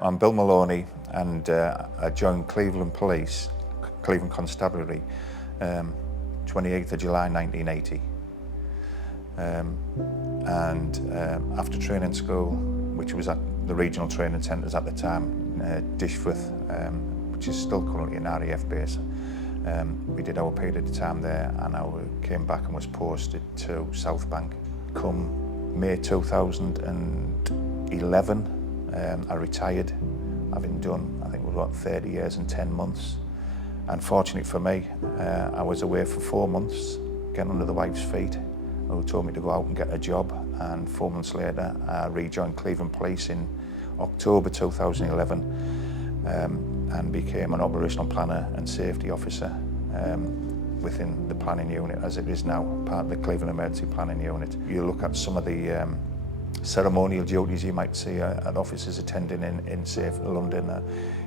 I'm Bill Maloney, and I joined Cleveland Police, Cleveland Constabulary, 28th of July 1980. After training school, which was at the regional training centres at the time, Dishforth, which is still currently an RAF base, we did our period of time there, and I came back and was posted to South Bank. Come May 2011, I retired, having done, I think it was 30 years and 10 months. And fortunately for me, I was away for 4 months, getting under the wife's feet, who told me to go out and get a job. And 4 months later, I rejoined Cleveland Police in October 2011 and became an operational planner and safety officer within the planning unit, as it is now part of the Cleveland Emergency Planning Unit. You look at some of the ceremonial duties you might see at officers attending in say, London,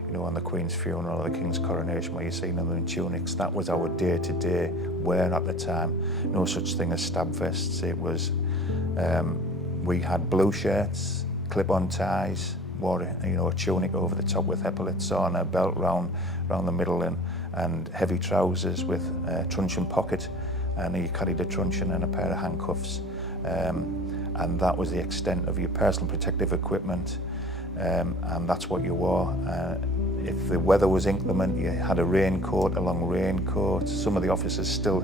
you know, on the Queen's funeral or the King's coronation, where you're seeing them in tunics. That was our day-to-day wear at the time. No such thing as stab vests. It was, we had blue shirts, clip-on ties, wore a tunic over the top with epaulets on, a belt round the middle, and heavy trousers with a truncheon pocket, and you carried a truncheon and a pair of handcuffs. And that was the extent of your personal protective equipment, and that's what you wore. If the weather was inclement, you had a raincoat, a long raincoat. Some of the officers still,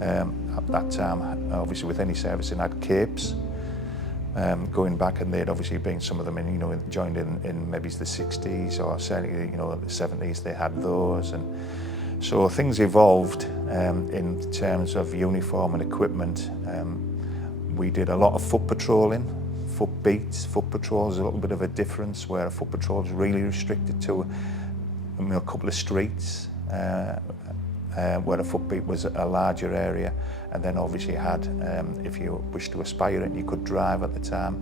at that time, obviously with any servicing, had capes. Going back, and they'd obviously been, some of them joined in maybe the 60s, or certainly the 70s, they had those. And so things evolved in terms of uniform and equipment. We did a lot of foot patrolling, foot beats. Foot patrol is a little bit of a difference, where a foot patrol is really restricted to a couple of streets, where a foot beat was a larger area. And then obviously you had, if you wished to aspire it, you could drive at the time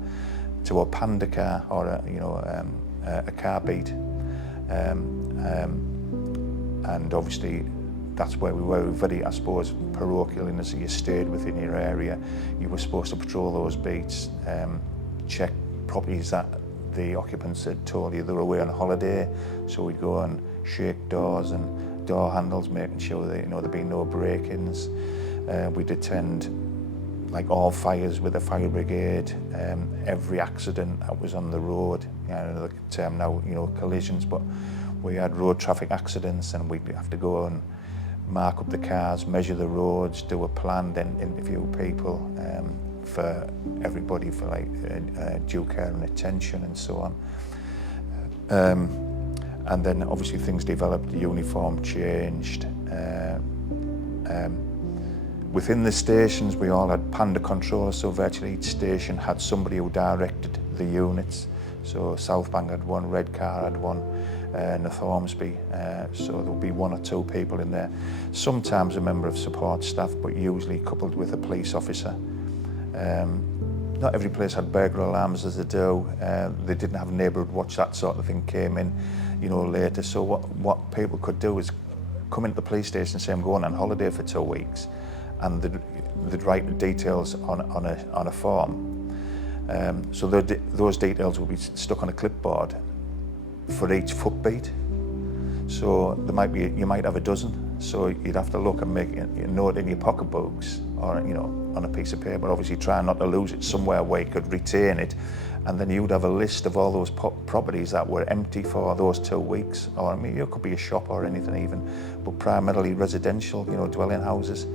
to a panda car or a car beat. And obviously that's where we were very, I suppose, parochial, in as you stayed within your area. You were supposed to patrol those beats, check properties that the occupants had told you they were away on holiday. So we'd go and shake doors and door handles, making sure that there'd be no break-ins. We'd attend like all fires with the fire brigade, every accident that was on the road. The term now, collisions, but we had road traffic accidents, and we'd have to go and mark up the cars, measure the roads, do a plan, then interview people for everybody for due care and attention and so on. And then obviously things developed, the uniform changed. Within the stations we all had panda controllers, so virtually each station had somebody who directed the units. So South Bank had one, Redcar had one, North Ormsby, so there'll be 1 or 2 people in there. Sometimes a member of support staff, but usually coupled with a police officer. Not every place had burglar alarms as they do. They didn't have neighbourhood watch, that sort of thing came in, later. So what people could do is come into the police station and say, I'm going on holiday for 2 weeks, and they'd write the details on a form. So those details will be stuck on a clipboard for each footbeat. So you might have a dozen. So you'd have to look and make a note in your pocketbooks or on a piece of paper. Obviously, try not to lose it somewhere where you could retain it. And then you'd have a list of all those properties that were empty for those 2 weeks. Or it could be a shop or anything even, but primarily residential, dwelling houses.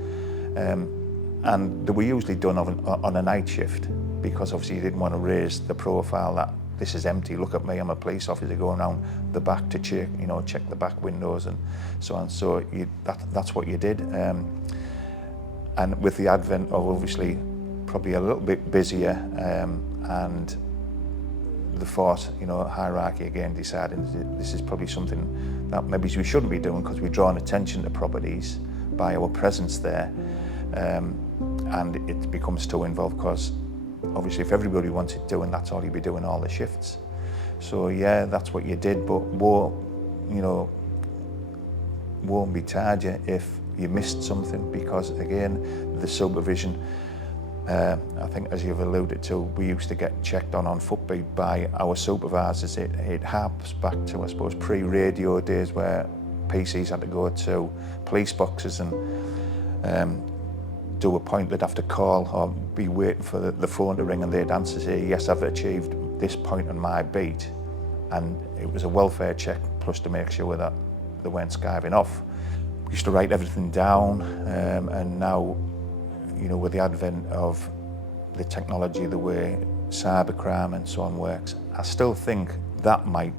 And they were usually done on a night shift, because obviously you didn't want to raise the profile that this is empty, look at me, I'm a police officer going around the back to check the back windows and so on. So that's what you did. And with the advent of obviously probably a little bit busier, and the force, hierarchy again deciding this is probably something that maybe we shouldn't be doing, because we're drawing attention to properties by our presence there. And it becomes too involved, because obviously if everybody wanted doing, that's all you'd be doing, all the shifts. So yeah, that's what you did, but won't betide you if you missed something, because again, the supervision I think, as you've alluded to, we used to get checked on footbeat by our supervisors. It harps back to, I suppose, pre-radio days where PCs had to go to police boxes and do a point. They'd have to call or be waiting for the phone to ring, and they'd answer, say, yes, I've achieved this point on my beat. And it was a welfare check, plus to make sure that they weren't skiving off. We used to write everything down, and now, you know, with the advent of the technology, the way cybercrime and so on works, I still think that might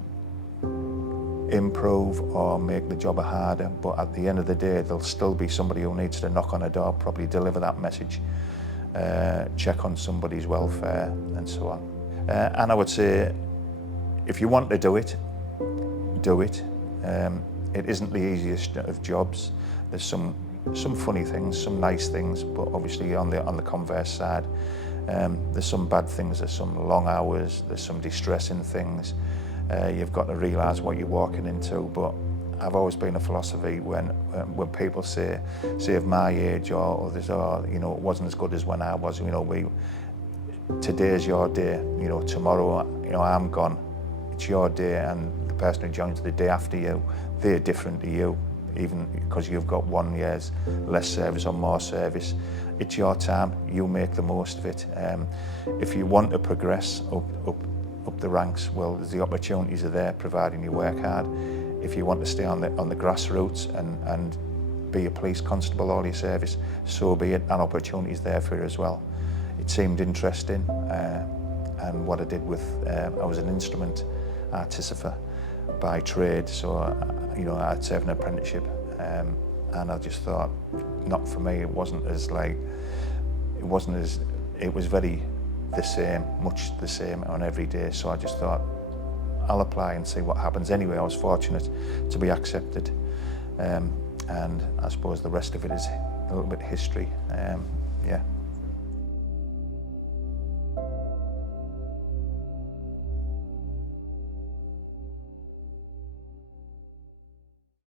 improve or make the job harder, but at the end of the day, there'll still be somebody who needs to knock on a door, probably deliver that message, check on somebody's welfare and so on. And I would say, if you want to do it, do it. It isn't the easiest of jobs. There's some funny things, some nice things, but obviously on the converse side, there's some bad things, there's some long hours, there's some distressing things. You've got to realise what you're walking into. But I've always been a philosophy when people say of my age or others, or, you know, it wasn't as good as when I was, you know, today's your day, you know, tomorrow, you know, I'm gone. It's your day, and the person who joins the day after you, they're different to you, even because you've got 1 year's less service or more service. It's your time, you make the most of it. If you want to progress up the ranks, well, the opportunities are there, providing you work hard. If you want to stay on the grassroots and be a police constable all your service, so be it, and opportunities there for you as well. It seemed interesting, and what I did with, I was an instrument artificer by trade, so you know, I'd served an apprenticeship, and I just thought, not for me. It was very the same, much the same on every day. So I just thought, I'll apply and see what happens. Anyway, I was fortunate to be accepted, and I suppose the rest of it is a little bit history. Yeah.